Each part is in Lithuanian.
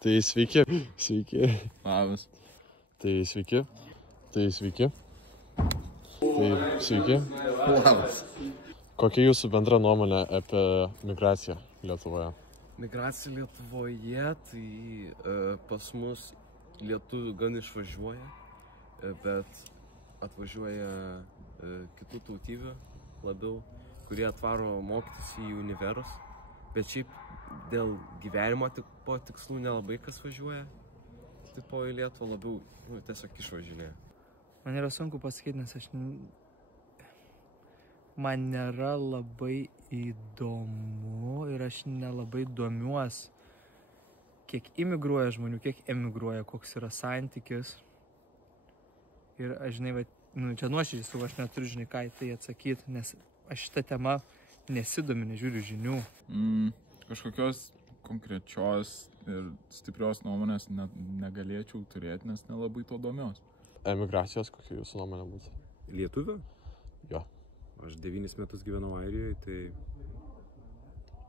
Tai sveiki. Sveiki. Labas. Tai sveiki. Tai sveiki. Tai sveiki. Labas. Kokia jūsų bendra nuomonė apie migraciją Lietuvoje? Migracija Lietuvoje, tai pas mus lietuvių gan išvažiuoja, bet atvažiuoja kitų tautybių labiau, kurie atvaro mokytis į univerus. Bet šiaip dėl gyvenimo po tikslų nelabai kas važiuoja. Tipo į Lietuvą labiau tiesiog išvažinėja. Man yra sunku pasakyti, nes man nėra labai įdomu ir aš nelabai domiuos, kiek imigruoja žmonių, kiek emigruoja, koks yra santykis. Ir aš žinai, čia nuoširdžiai su aš neturiu, žinai, ką į tai atsakyti, nes aš šitą temą nesidomiu, nežiūriu žinių. Kažkokios konkrečios ir stiprios nuomonės negalėčiau turėti, nes nelabai to domiuos. Emigracijos kokia jūsų nuomonė būtų? Lietuvio? Jo. Aš 9 metus gyvenau Airijoje, tai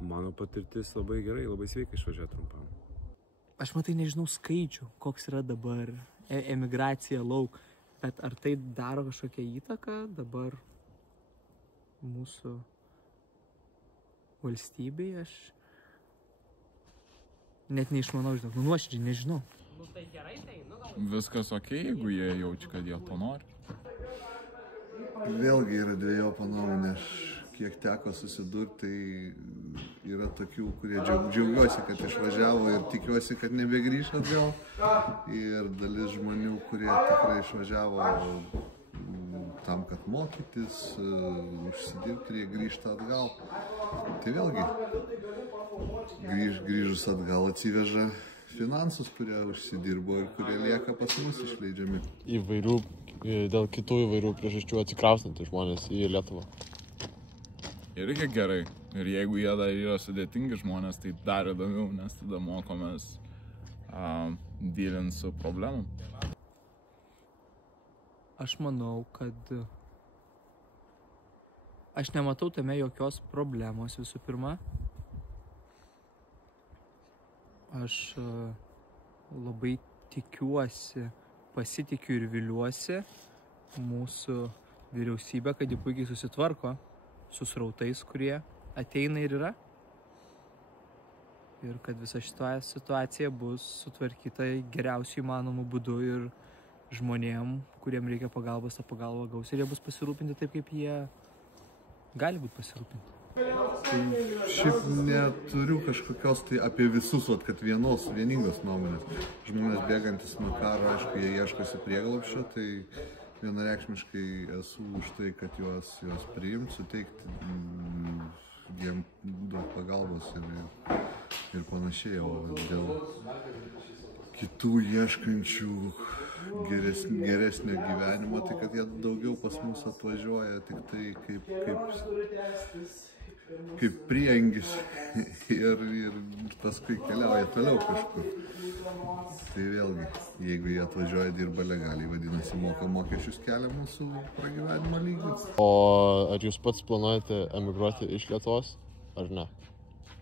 mano patirtis labai gerai, labai sveika išvažiuoti trumpam. Aš matai nežinau skaičių, koks yra dabar emigracija lauk, bet ar tai daro kažkokią įtaką dabar mūsų valstybei, aš net neišmanau, žinau, nuoširdžiai nežinau. Viskas okei, jeigu jie jaučia, kad jie to nori. Vėlgi yra dviejopa nuomonė, kiek teko susidurti, tai yra tokių, kurie džiaugiuosi, kad išvažiavo ir tikiuosi, kad nebegrįš atgal. Ir dalis žmonių, kurie tikrai išvažiavo tam, kad mokytis, užsidirbti, jie grįžta atgal. Tai vėlgi, grįžus atgal atsiveža finansus, kurie užsidirbo ir kurie lieka pas mus išleidžiami. Dėl kitų įvairių priežasčių atsikraustantys žmonės į Lietuvą. Irgi gerai. Ir jeigu jie dar yra sudėtingi žmonės, tai dar įdomiau, nes tada mokomės dylinti su problemom. Aš manau, kad aš nematau tame jokios problemos visų pirma. Aš labai tikiuosi, pasitikiu ir viliuosi mūsų vyriausybę, kad ji puikiai susitvarko su srautais, kurie ateina ir yra. Ir kad visa šita situacija bus sutvarkyta geriausiu įmanomu būdu ir žmonėm, kuriem reikia pagalbos, tą pagalbą gaus. Ir jie bus pasirūpinti taip, kaip jie gali būti pasirūpinti. Šiaip neturiu kažkokios tai apie visus, kad vieningos nuomonės. Žmonės bėgantis nuo karo, aišku, jie ieškosi prieglobsčio, tai vienareikšmiškai esu už tai, kad juos priimti, suteikti jiem daug pagalbos ir panašiai, o dėl kitų ieškančių geresnio gyvenimo, tai kad jie daugiau pas mus atvažiuoja tik tai kaip prieangis ir paskui keliauja toliau kažkur. Tai vėlgi, jeigu jie atvažiuoja dirba legaliai, vadinasi, moka mokesčius, kelia mūsų pragyvenimo lygį. O ar jūs pats planuojate emigruoti iš Lietuvos, ar ne?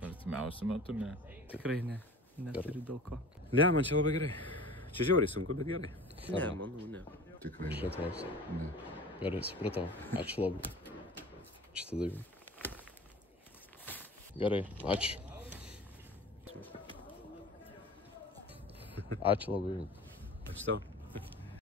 Artimiausiu metu ne. Tikrai ne, neturiu dėl ko. Ne, man čia labai gerai. Čia žiauriai sunku, bet gerai. Ne, manau, ne. Tikrai. Iš Lietuvos. Ne. Gerai, supratau. Ačiū labai. Čia tada jums. Gerai, ačiū. Ačiū labai jums. Ačiū tau.